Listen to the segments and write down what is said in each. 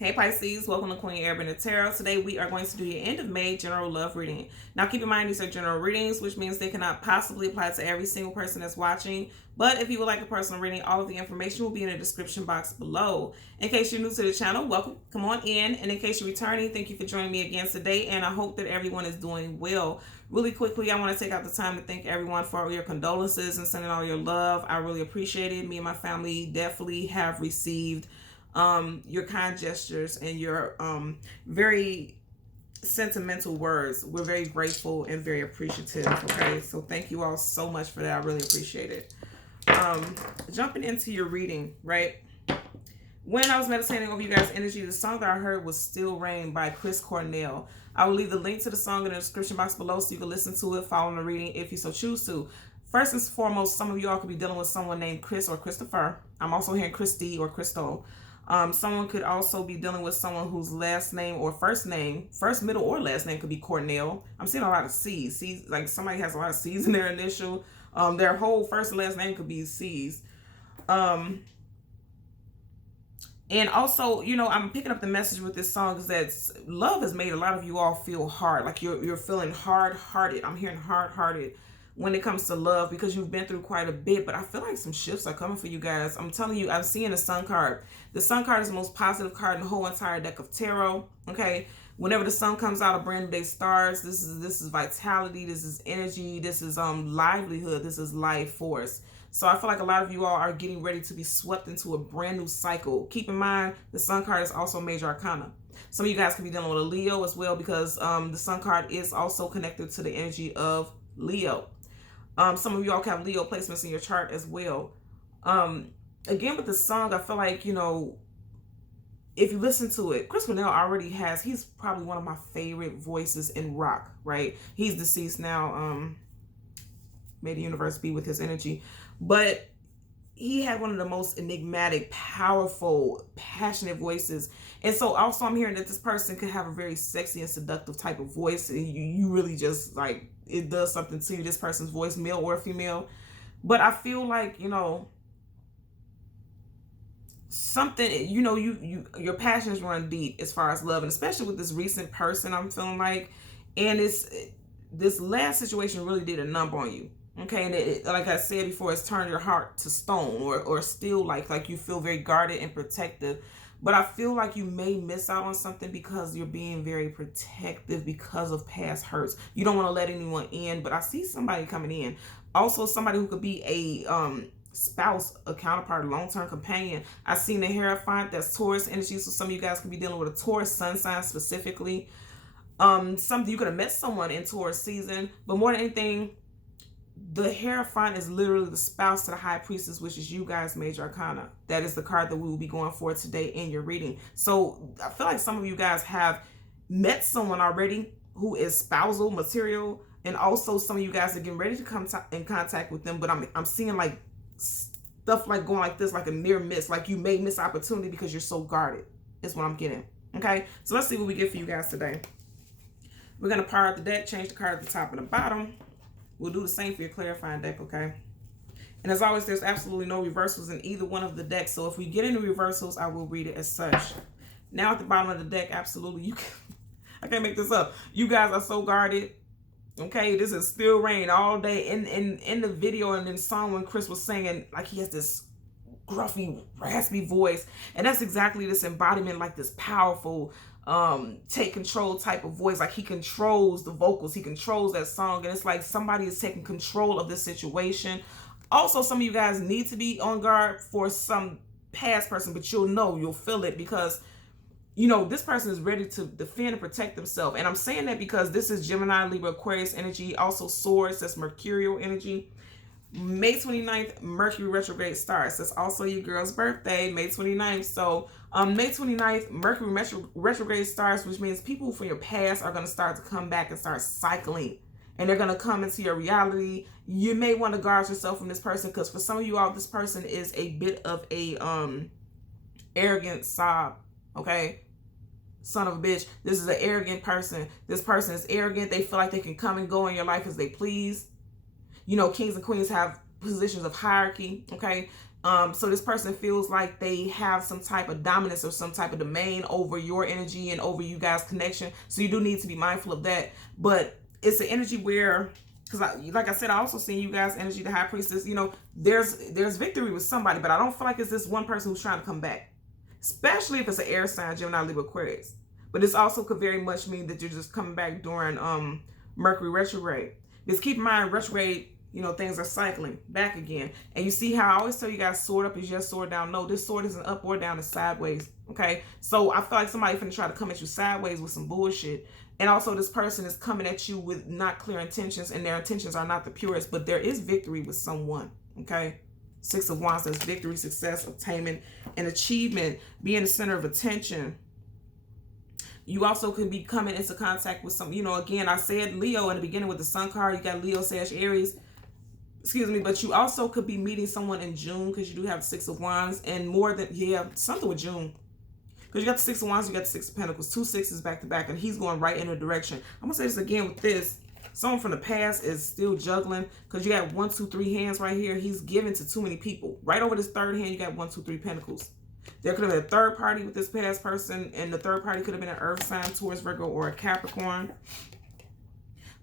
Hey Pisces, welcome to Queen Airbender Tarot. Today we are going to do your end of May general love reading. Now keep in mind these are general readings, which means they cannot possibly apply to every single person that's watching. But if you would like a personal reading, all of the information will be in the description box below. In case you're new to the channel, welcome, come on in. And in case you're returning, thank you for joining me again today. And I hope that everyone is doing well. Really quickly, I want to take out the time to thank everyone for all your condolences and sending all your love. I really appreciate it. Me and my family definitely have received your kind gestures and your very sentimental words. We're very grateful and very appreciative. Okay, so thank you all so much for that. I really appreciate it. Jumping into your reading, right? When I was meditating over you guys' energy, the song that I heard was Still Rain by Chris Cornell. I will leave the link to the song in the description box below so you can listen to it, follow the reading if you so choose to. First and foremost, some of you all could be dealing with someone named Chris or Christopher. I'm also hearing Christy or Crystal. Someone could also be dealing with someone whose last name or first name, first, middle, or last name could be Cornell. I'm seeing a lot of C's. C's, like somebody has a lot of C's in their initial. Their whole first and last name could be C's. And also, you know, I'm picking up the message with this song is that love has made a lot of you all feel hard. Like you're feeling hard-hearted. I'm hearing hard-hearted when it comes to love because you've been through quite a bit, but I feel like some shifts are coming for you guys. I'm telling you, I'm seeing the Sun card. The Sun card is the most positive card in the whole entire deck of tarot. Okay, whenever the sun comes out, a brand new day starts. This is vitality, this is energy, this is livelihood, this is life force. So I feel like a lot of you all are getting ready to be swept into a brand new cycle. Keep in mind, the Sun card is also major arcana. Some of you guys could be dealing with a Leo as well because the Sun card is also connected to the energy of Leo. Some of you all have Leo placements in your chart as well. Again, with the song, I feel like, you know, if you listen to it, Chris Cornell already has, he's probably one of my favorite voices in rock, right? He's deceased now. May the universe be with his energy. But he had one of the most enigmatic, powerful, passionate voices. And so also I'm hearing that this person could have a very sexy and seductive type of voice. And you really just like, it does something to you, this person's voice, male or female. But I feel like, you know, something, you know, your passions run deep as far as love. And especially with this recent person, I'm feeling like, and this last situation really did a number on you. Okay, and it, like I said before, it's turned your heart to stone or still like you feel very guarded and protective. But I feel like you may miss out on something because you're being very protective because of past hurts. You don't want to let anyone in, but I see somebody coming in. Also, somebody who could be a spouse, a counterpart, a long-term companion. I seen the Hierophant, that's Taurus energy, so some of you guys could be dealing with a Taurus sun sign specifically. You could have met someone in Taurus season, but more than anything, the Hierophant is literally the spouse to the High Priestess, which is you guys' major arcana. That is the card that we will be going for today in your reading. So I feel like some of you guys have met someone already who is spousal material, and also some of you guys are getting ready to come in contact with them, but I'm seeing like stuff like going like this, like a near miss, like you may miss opportunity because you're so guarded, is what I'm getting. Okay, so let's see what we get for you guys today. We're going to power out the deck, change the card at the top and the bottom. We'll do the same for your clarifying deck, okay? And as always, there's absolutely no reversals in either one of the decks. So if we get any reversals, I will read it as such. Now at the bottom of the deck, absolutely, I can't make this up. You guys are so guarded. Okay, this is Still Rain all day. In the video and in the song when Chris was singing, like he has this gruffy, raspy voice. And that's exactly this embodiment, like this powerful, take control type of voice. Like he controls the vocals, he controls that song, and it's like somebody is taking control of this situation. Also, some of you guys need to be on guard for some past person, but you'll feel it because you know this person is ready to defend and protect themselves. And I'm saying that because this is Gemini, Libra, Aquarius energy, also swords, that's mercurial energy. May 29th, Mercury retrograde starts. That's also your girl's birthday, May 29th. So May 29th, Mercury retrograde starts, which means people from your past are going to start to come back and start cycling. And they're going to come into your reality. You may want to guard yourself from this person because for some of you all, this person is a bit of a arrogant sob. Okay? Son of a bitch. This is an arrogant person. This person is arrogant. They feel like they can come and go in your life as they please. You know, kings and queens have positions of hierarchy, okay? So this person feels like they have some type of dominance or some type of domain over your energy and over you guys' connection. So you do need to be mindful of that. But it's an energy where, because like I said, I also seen you guys' energy, the High Priestess, you know, there's victory with somebody, but I don't feel like it's this one person who's trying to come back. Especially if it's an air sign, Gemini, Libra, Aquarius. But this also could very much mean that you're just coming back during Mercury retrograde. Because keep in mind, retrograde, you know, things are cycling back again. And you see how I always tell you guys, sword up is yes, sword down. No, this sword isn't up or down, it's sideways. Okay? So I feel like somebody's finna try to come at you sideways with some bullshit. And also this person is coming at you with not clear intentions, and their intentions are not the purest, but there is victory with someone. Okay? Six of Wands, that's victory, success, attainment, and achievement, being the center of attention. You also could be coming into contact with some, you know, again, I said Leo in the beginning with the Sun card. You got Leo, Sag, Aries. Excuse me, but you also could be meeting someone in June, because you do have 6 of Wands, and more than, yeah, something with June. Because you got the 6 of Wands, you got the 6 of Pentacles, 2 6s back to back, and he's going right in a direction. I'm going to say this again with this. Someone from the past is still juggling, because you got 1, 2, 3 hands right here. He's giving to too many people. Right over this third hand, you got 1, 2, 3 Pentacles. There could have been a third party with this past person, and the third party could have been an Earth sign, Taurus, Virgo, or a Capricorn.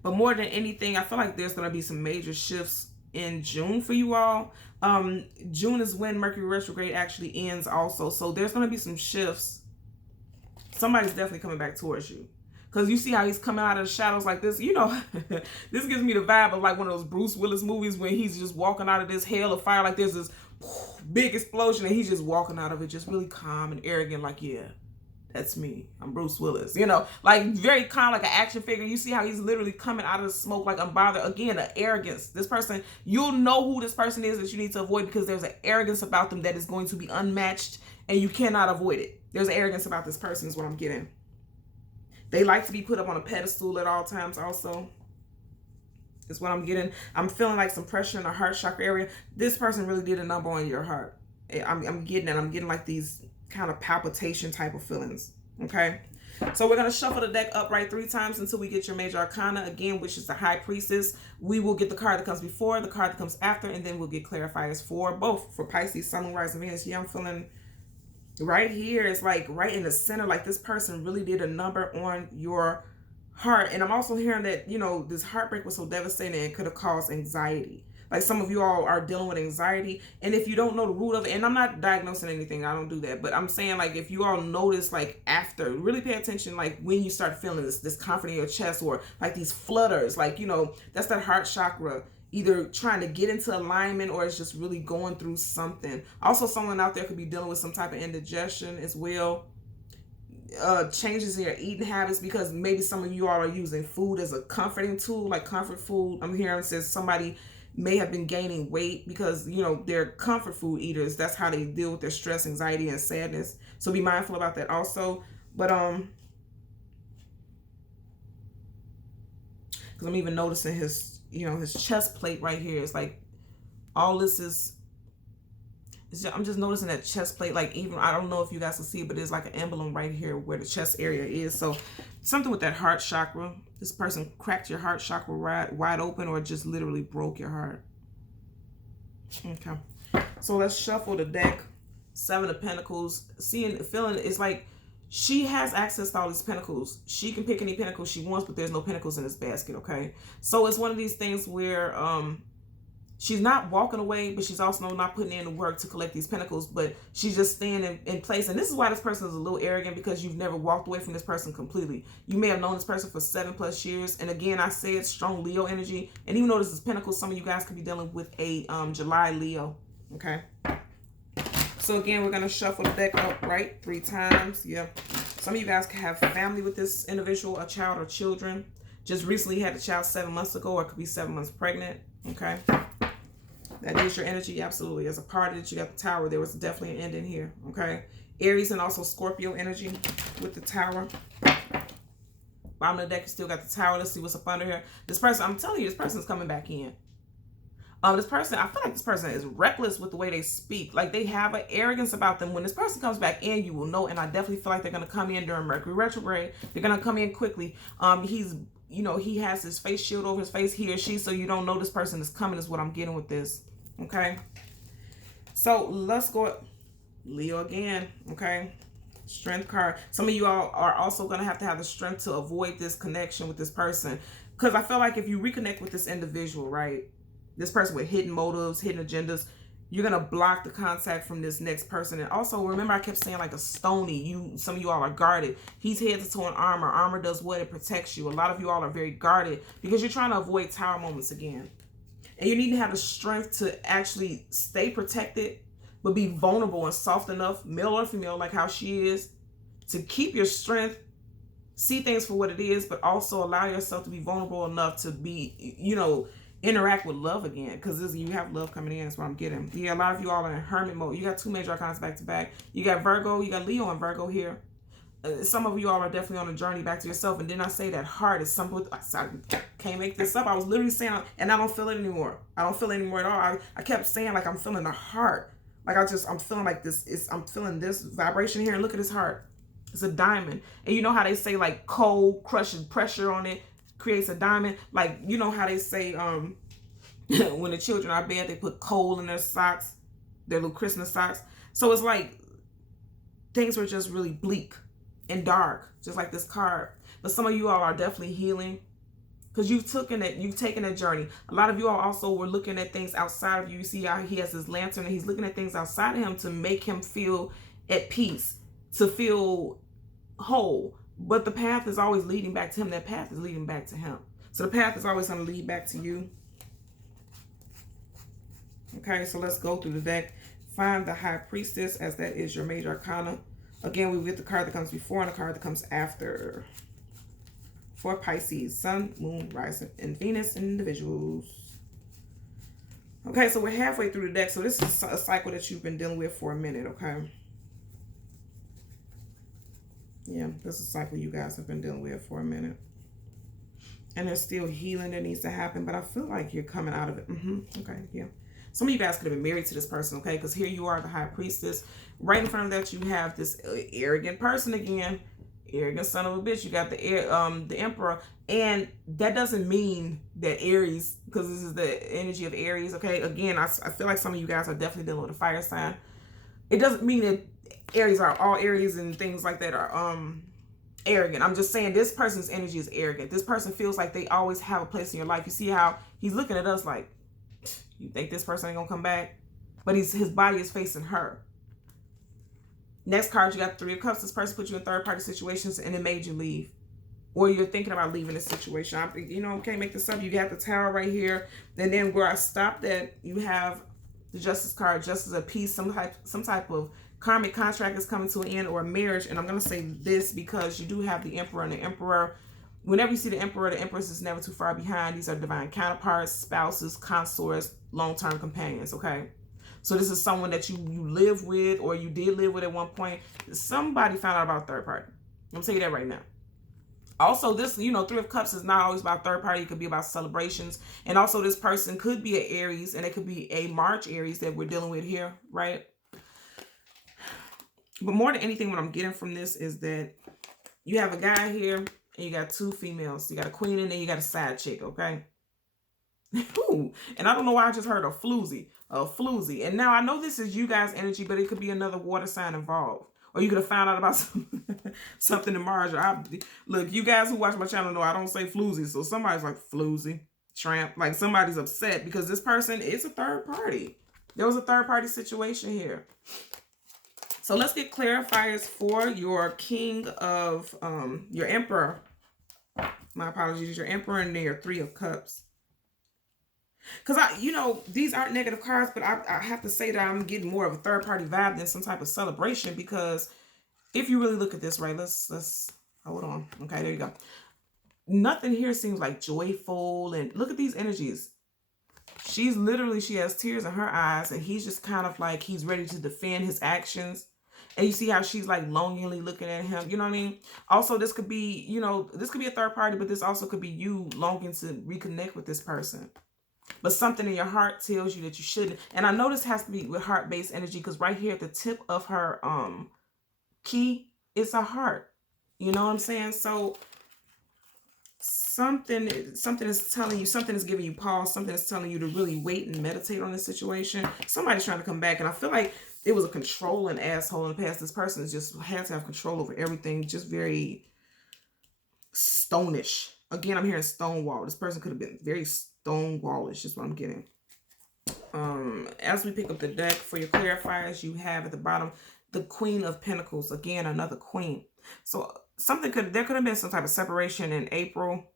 But more than anything, I feel like there's going to be some major shifts in June for you all. June is when Mercury retrograde actually ends also. So there's going to be some shifts. Somebody's definitely coming back towards you. Because you see how he's coming out of the shadows like this. You know, this gives me the vibe of like one of those Bruce Willis movies when he's just walking out of this hail of fire. Like there's this big explosion and he's just walking out of it just really calm and arrogant. Like, yeah, that's me. I'm Bruce Willis. You know, like very calm, like an action figure. You see how he's literally coming out of the smoke like unbothered. Again, an arrogance. This person, you'll know who this person is that you need to avoid, because there's an arrogance about them that is going to be unmatched and you cannot avoid it. There's an arrogance about this person is what I'm getting. They like to be put up on a pedestal at all times also. Is what I'm getting. I'm feeling like some pressure in the heart chakra area. This person really did a number on your heart. I'm getting it. I'm getting like these kind of palpitation type of feelings. Okay. So we're going to shuffle the deck upright 3 times until we get your major arcana again, which is the High Priestess. We will get the card that comes before, the card that comes after, and then we'll get clarifiers for both. For Pisces, Sun, Moon, Rising, Venus. Yeah, I'm feeling right here. It's like right in the center. Like this person really did a number on your heart. And I'm also hearing that, you know, this heartbreak was so devastating it could have caused anxiety. Like some of you all are dealing with anxiety. And if you don't know the root of it, and I'm not diagnosing anything, I don't do that, but I'm saying like if you all notice like after, really pay attention like when you start feeling this discomfort in your chest or like these flutters, like, you know, that's that heart chakra either trying to get into alignment or it's just really going through something. Also, someone out there could be dealing with some type of indigestion as well. Changes in your eating habits, because maybe some of you all are using food as a comforting tool, like comfort food. I'm hearing it says somebody may have been gaining weight because, you know, they're comfort food eaters. That's how they deal with their stress, anxiety, and sadness. So be mindful about that also. But because I'm even noticing his, you know, his chest plate right here. It's like all this is. I'm just noticing that chest plate, like even, I don't know if you guys can see, but there's like an emblem right here where the chest area is. So something with that heart chakra. This person cracked your heart chakra wide open or just literally broke your heart. Okay. So let's shuffle the deck. 7 of Pentacles. Feeling it's like she has access to all these pentacles. She can pick any pentacle she wants, but there's no pentacles in this basket, okay? So it's one of these things where she's not walking away, but she's also not putting in the work to collect these pentacles, but she's just staying in place. And this is why this person is a little arrogant, because you've never walked away from this person completely. You may have known this person for 7+ years. And again, I said strong Leo energy. And even though this is Pentacles, some of you guys could be dealing with a July Leo. Okay. So again, we're going to shuffle the deck up, right? 3 times. Yep. Some of you guys can have family with this individual, a child or children. Just recently had a child 7 months ago, or it could be 7 months pregnant. Okay. That is your energy, absolutely. As a party that you got the Tower, there was definitely an ending here, okay? Aries and also Scorpio energy with the Tower. Bottom of the deck, you still got the Tower. Let's see what's up under here. This person, I'm telling you, this person's coming back in. This person, I feel like this person is reckless with the way they speak. Like they have an arrogance about them. When this person comes back in, you will know, and I definitely feel like they're going to come in during Mercury retrograde. They're going to come in quickly. He's, you know, he has his face shield over his face, he or she, so you don't know this person is coming is what I'm getting with this. Okay. So let's go Leo again, okay? Strength card. Some of you all are also going to have the strength to avoid this connection with this person. Because I feel like if you reconnect with this individual, right? This person with hidden motives, hidden agendas, you're going to block the contact from this next person. And also, remember I kept saying like a stony. Some of you all are guarded. He's head to toe in armor. Armor does what? It protects you. A lot of you all are very guarded because you're trying to avoid tower moments again. And you need to have the strength to actually stay protected, but be vulnerable and soft enough, male or female, like how she is, to keep your strength, see things for what it is, but also allow yourself to be vulnerable enough to be, interact with love again. Because you have love coming in, that's what I'm getting. Yeah, a lot of you all are in hermit mode. You got two major arcana back to back. You got Virgo, you got Leo and Virgo here. Some of you all are definitely on a journey back to yourself. And then I say that heart is something. I can't make this up. I was literally saying, and I don't feel it anymore. I don't feel it anymore at all. I kept saying like I'm feeling the heart. Like I'm feeling like this. I'm feeling this vibration here. And look at his heart. It's a diamond. And you know how they say like coal crushing pressure on it creates a diamond. Like you know how they say when the children are bad, they put coal in their socks, their little Christmas socks. So it's like things were just really bleak and dark, just like this card. But some of you all are definitely healing because you've taken that journey. A lot of you all also were looking at things outside of you. You see how he has his lantern and he's looking at things outside of him to make him feel at peace, to feel whole. But the path is always leading back to him. That path is leading back to him. So the path is always going to lead back to you. Okay, so let's go through the deck. Find the High Priestess, as that is your major arcana. Again, we get the card that comes before and the card that comes after. For Pisces, Sun, Moon, Rising, and Venus individuals. Okay, so we're halfway through the deck. So this is a cycle that you've been dealing with for a minute, okay? Yeah, this is a cycle you guys have been dealing with for a minute. And there's still healing that needs to happen, but I feel like you're coming out of it. Okay, yeah. Some of you guys could have been married to this person, okay? Because here you are, the High Priestess. Right in front of that, you have this arrogant person again. Arrogant son of a bitch. You got the Emperor. And that doesn't mean that Aries, because this is the energy of Aries, okay? Again, I feel like some of you guys are definitely dealing with a fire sign. It doesn't mean that Aries are all Aries and things like that are arrogant. I'm just saying this person's energy is arrogant. This person feels like they always have a place in your life. You see how he's looking at us like, you think this person ain't gonna come back? But his body is facing her. Next card, you got the Three of Cups. This person put you in third-party situations and it made you leave. Or you're thinking about leaving this situation. Can't make this up. You got the Tower right here. And then where I stopped at, you have the Justice card, Justice of Peace. Some type of karmic contract is coming to an end, or a marriage. And I'm going to say this because you do have the Emperor and the Emperor. Whenever you see the Emperor, the Empress is never too far behind. These are divine counterparts, spouses, consorts, long-term companions, okay? So this is someone that you live with, or you did live with at one point. Somebody found out about third party. I'm going to tell you that right now. Also, this, Three of Cups is not always about third party. It could be about celebrations. And also this person could be an Aries, and it could be a March Aries that we're dealing with here, right? But more than anything, what I'm getting from this is that you have a guy here, and you got two females. You got a queen, and then you got a side chick, okay? Ooh, and I don't know why I just heard a floozy. And now I know this is you guys' energy, but it could be another water sign involved. Or you could have found out about something in March. Look, you guys who watch my channel know I don't say floozy. So somebody's like, floozy, tramp. Like somebody's upset because this person is a third party. There was a third party situation here. So let's get clarifiers for your king of, your emperor. My apologies, your emperor, and then your Three of Cups. Because these aren't negative cards, but I have to say that I'm getting more of a third party vibe than some type of celebration, because if you really look at this, right, let's hold on. Okay, there you go. Nothing here seems like joyful, and look at these energies. She has tears in her eyes, and he's just kind of like, he's ready to defend his actions. And you see how she's like longingly looking at him. You know what I mean? Also, this could be, this could be a third party, but this also could be you longing to reconnect with this person. But something in your heart tells you that you shouldn't. And I know this has to be with heart-based energy, because right here at the tip of her key, it's a heart. You know what I'm saying? So Something is telling you, something is giving you pause, something is telling you to really wait and meditate on this situation. Somebody's trying to come back, and I feel like it was a controlling asshole in the past. This person is just had to have control over everything, just very stonish. Again, I'm hearing stonewall. This person could have been very stonewallish, is what I'm getting. As we pick up the deck for your clarifiers, you have at the bottom the Queen of Pentacles. Again, another queen. So there could have been some type of separation in April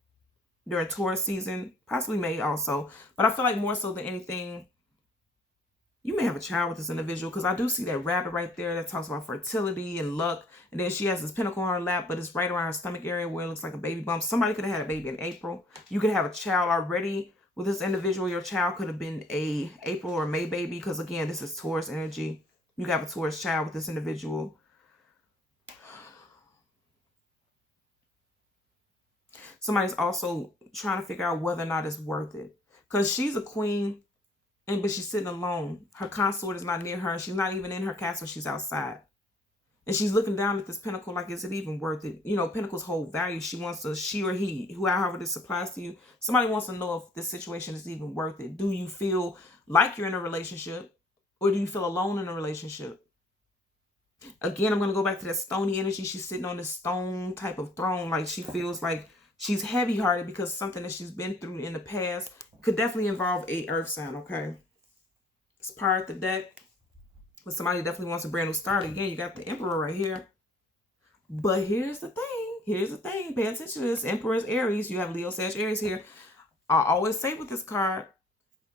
during Taurus season, possibly May also. But I feel like more so than anything, you may have a child with this individual, because I do see that rabbit right there that talks about fertility and luck. And then she has this pentacle on her lap, but it's right around her stomach area where it looks like a baby bump. Somebody could have had a baby in April. You could have a child already with this individual. Your child could have been a April or May baby, because again, this is Taurus energy. You have a Taurus child with this individual. Somebody's also trying to figure out whether or not it's worth it, because she's a queen, but she's sitting alone. Her consort is not near her. She's not even in her castle. She's outside. And she's looking down at this pentacle like, is it even worth it? You know, pentacles hold value. She or he, however this applies to you, somebody wants to know if this situation is even worth it. Do you feel like you're in a relationship, or do you feel alone in a relationship? Again, I'm going to go back to that stony energy. She's sitting on this stone type of throne. Like, she feels like she's heavy-hearted because something that she's been through in the past could definitely involve a earth sign, okay? Let's part the deck. But somebody definitely wants a brand new start. Again, you got the Emperor right here. But here's the thing. Pay attention to this. Emperor's Aries. You have Leo, Sag, Aries here. I always say with this card,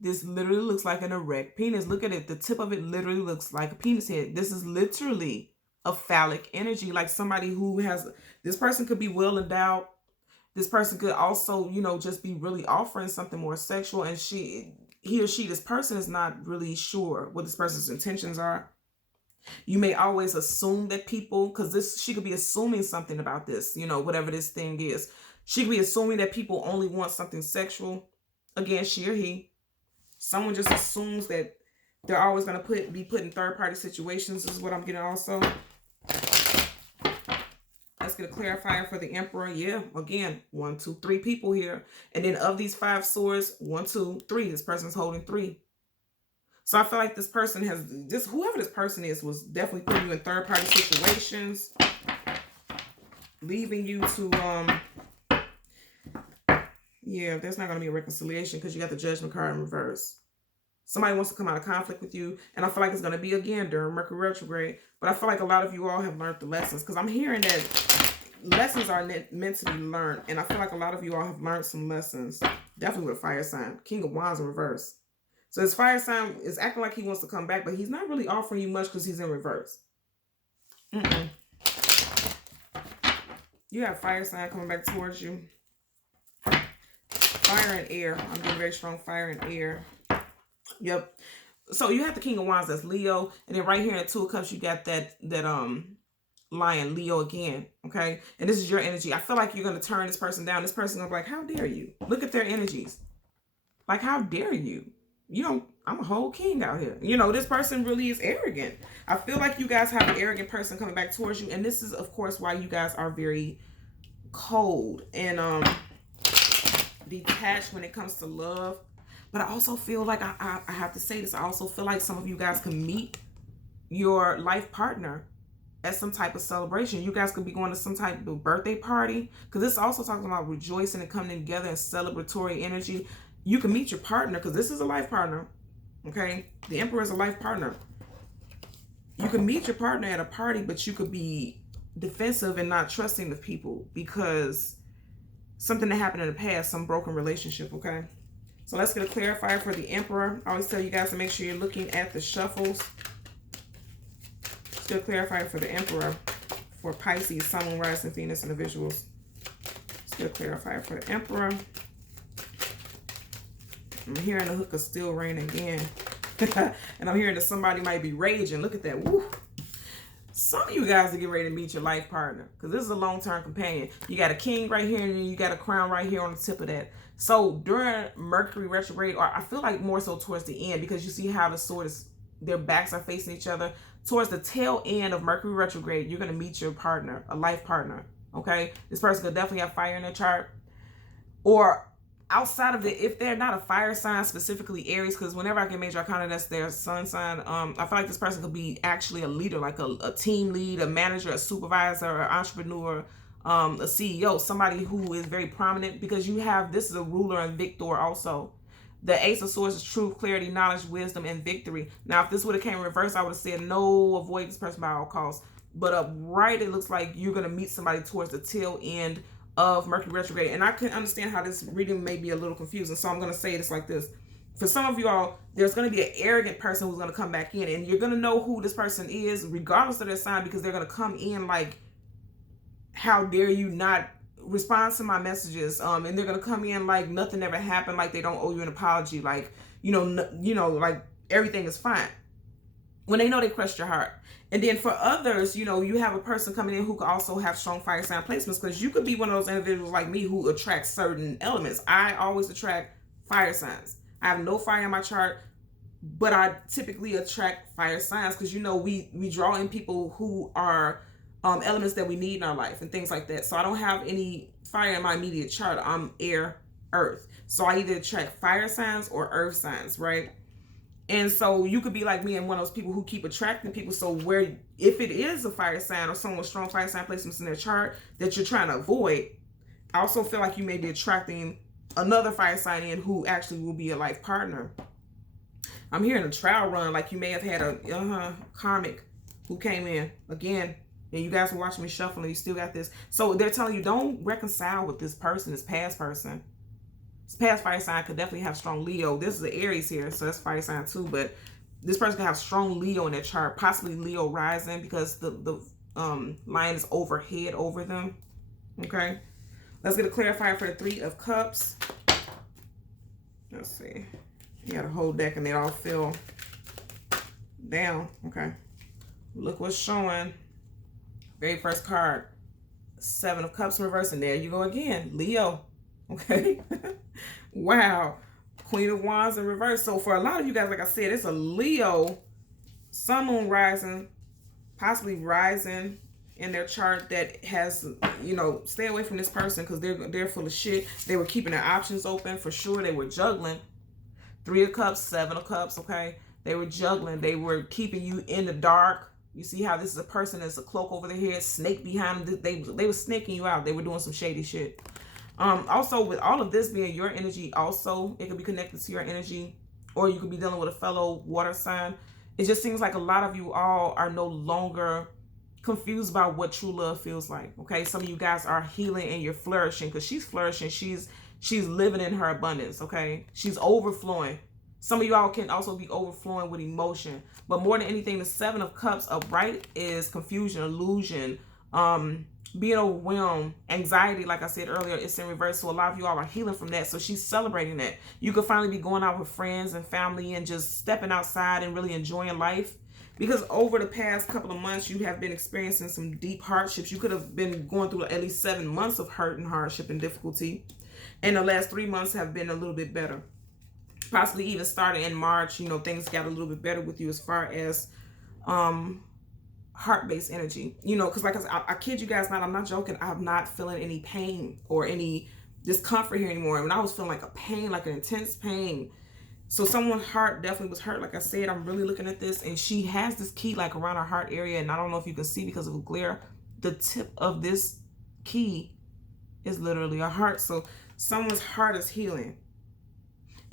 this literally looks like an erect penis. Look at it. The tip of it literally looks like a penis head. This is literally a phallic energy. Like somebody who has... This person could be well endowed. This person could also, you know, just be really offering something more sexual. And this person is not really sure what this person's intentions are. You may always assume that people, because she could be assuming something about this, you know, whatever this thing is. She could be assuming that people only want something sexual. Again, she or he. Someone just assumes that they're always going to be put in third-party situations. This is what I'm getting also. Let's get a clarifier for the Emperor. Yeah, again, 1, 2, 3 people here. And then of these 5 swords, 1, 2, 3. This person's holding 3. So I feel like this person whoever this person is, was definitely putting you in third-party situations, leaving you to, yeah, there's not going to be a reconciliation because you got the Judgment card in reverse. Somebody wants to come out of conflict with you, and I feel like it's going to be again during Mercury retrograde. But I feel like a lot of you all have learned the lessons, because I'm hearing that lessons are meant to be learned, and I feel like a lot of you all have learned some lessons. Definitely with a fire sign. King of Wands in reverse. So his fire sign is acting like he wants to come back, but he's not really offering you much because he's in reverse. You have fire sign coming back towards you. Fire and air. I'm getting very strong fire and air. Yep. So you have the King of Wands, that's Leo, and then right here in the Two of Cups, you got that Lion, Leo again. Okay, and this is your energy. I feel like you're gonna turn this person down. This person's gonna be like, "How dare you?" Look at their energies. Like, how dare you? You don't. I'm a whole king out here. You know, this person really is arrogant. I feel like you guys have an arrogant person coming back towards you, and this is, of course, why you guys are very cold and detached when it comes to love. But I also feel like I have to say this. I also feel like some of you guys can meet your life partner at some type of celebration. You guys could be going to some type of birthday party, because this also talks about rejoicing and coming together and celebratory energy. You can meet your partner, because this is a life partner. Okay, the Emperor is a life partner. You can meet your partner at a party, but you could be defensive and not trusting of people because something that happened in the past, some broken relationship. Okay. So let's get a clarifier for the Emperor. I always tell you guys to make sure you're looking at the shuffles. Let's get a clarifier for the Emperor for Pisces, Sun, Moon, Rising, Venus individuals. Let's get a clarifier for the Emperor. I'm hearing the hook of steel rain again. And I'm hearing that somebody might be raging. Look at that. Woo. Some of you guys are getting ready to meet your life partner, because this is a long-term companion. You got a king right here, and then you got a crown right here on the tip of that. So during Mercury retrograde, or I feel like more so towards the end, because you see how the sword is, their backs are facing each other. Towards the tail end of Mercury retrograde, you're going to meet your partner, a life partner. Okay? This person could definitely have fire in their chart. or outside of it, if they're not a fire sign, specifically Aries, because whenever I get major arcana, that's their sun sign. I feel like this person could be actually a leader, like a team lead, a manager, a supervisor, an entrepreneur, a CEO, somebody who is very prominent, because you have, this is a ruler and victor also. The Ace of Swords is truth, clarity, knowledge, wisdom, and victory. Now, if this would have came in reverse, I would have said no, avoid this person by all costs. But upright, it looks like you're going to meet somebody towards the tail end of Mercury retrograde. And I can understand how this reading may be a little confusing, so I'm going to say this like this. For some of you all, there's going to be an arrogant person who's going to come back in, and you're going to know who this person is regardless of their sign, because they're going to come in like, how dare you not respond to my messages, and they're going to come in like nothing ever happened, like they don't owe you an apology, like like everything is fine, when they know they crushed your heart. And then for others, you have a person coming in who could also have strong fire sign placements, because you could be one of those individuals like me who attracts certain elements. I always attract fire signs. I have no fire in my chart, but I typically attract fire signs because, we draw in people who are elements that we need in our life and things like that. So I don't have any fire in my immediate chart. I'm air, earth. So I either attract fire signs or earth signs, right? And so you could be like me and one of those people who keep attracting people. So if it is a fire sign or someone with strong fire sign placements in their chart that you're trying to avoid, I also feel like you may be attracting another fire sign in who actually will be a life partner. I'm hearing a trial run, like you may have had a karmic who came in again, and you guys were watching me shuffle and you still got this. So they're telling you, don't reconcile with this person, this past person. This past fire sign could definitely have strong Leo. This is an Aries here, so that's fire sign too. But this person could have strong Leo in their chart, possibly Leo rising, because the line is overhead over them. Okay, let's get a clarifier for the Three of Cups. Let's see. You got a whole deck and they all fell down. Okay, look what's showing. Very first card, Seven of Cups in reverse, and there you go again, Leo. Okay. Wow. Queen of Wands in reverse. So for a lot of you guys, like I said, it's a Leo, Sun, Moon rising, possibly rising in their chart that has, stay away from this person because they're full of shit. They were keeping their options open for sure. They were juggling. Three of Cups, Seven of Cups, okay? They were juggling. They were keeping you in the dark. You see how this is a person that's a cloak over their head, snake behind them. They were snaking you out. They were doing some shady shit. Also, with all of this being your energy, also, it could be connected to your energy, or you could be dealing with a fellow water sign. It just seems like a lot of you all are no longer confused about what true love feels like. Okay, some of you guys are healing and you're flourishing, because she's flourishing. She's living in her abundance. Okay, she's overflowing. Some of you all can also be overflowing with emotion, but more than anything, the Seven of Cups upright is confusion, illusion, being overwhelmed, anxiety. Like I said earlier, it's in reverse. So a lot of you all are healing from that. So she's celebrating that. You could finally be going out with friends and family and just stepping outside and really enjoying life. Because over the past couple of months, you have been experiencing some deep hardships. You could have been going through at least 7 months of hurt and hardship and difficulty. And the last 3 months have been a little bit better. Possibly even starting in March, things got a little bit better with you as far as heart-based energy, because like I kid you guys not, I'm not joking, I'm not feeling any pain or any discomfort here anymore. When I was feeling like a pain, like an intense pain. So someone's heart definitely was hurt. Like I said, I'm really looking at this, and she has this key like around her heart area, and I don't know if you can see because of a glare, the tip of this key is literally a heart. So someone's heart is healing,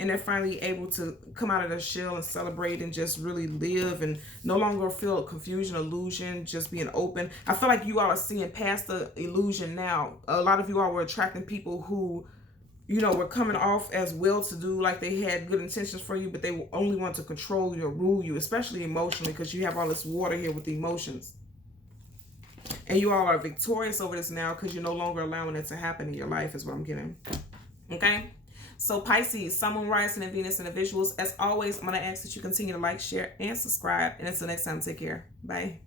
and they're finally able to come out of their shell and celebrate and just really live and no longer feel confusion, illusion, just being open. I feel like you all are seeing past the illusion now. A lot of you all were attracting people who, were coming off as well-to-do, like they had good intentions for you, but they only want to control you or rule you, especially emotionally, because you have all this water here with the emotions. And you all are victorious over this now because you're no longer allowing it to happen in your life, is what I'm getting. Okay? So Pisces, Sun, Moon, rising, and Venus in the visuals. As always, I'm going to ask that you continue to like, share, and subscribe. And until next time, take care. Bye.